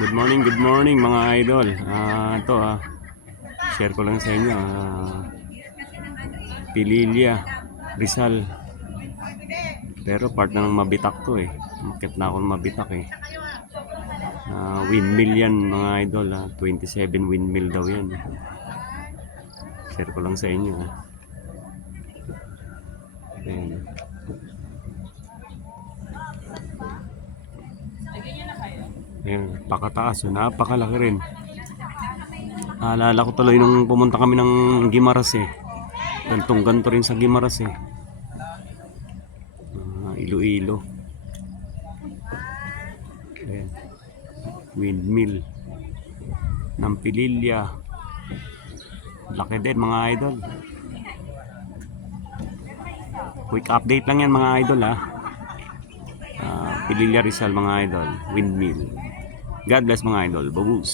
Good morning mga idol. Ito share ko lang sa inyo. Pililya, Rizal. Pero part ng Mabitak to eh. Makit na ako ng Mabitak eh. Windmill yan mga idol. 27 windmill daw yan. Share ko lang sa inyo. Ayan. Ayan, pakataas. Napakalaki rin. Alala ko tuloy nung pumunta kami ng Guimaras eh. Ganto rin sa Guimaras eh. Iloilo. Ayan. Windmill ng Pililya. Laki din mga idol. Quick update lang yan mga idol ha. Pililya Rizal mga idol. Windmill. God bless mga idol. Babus.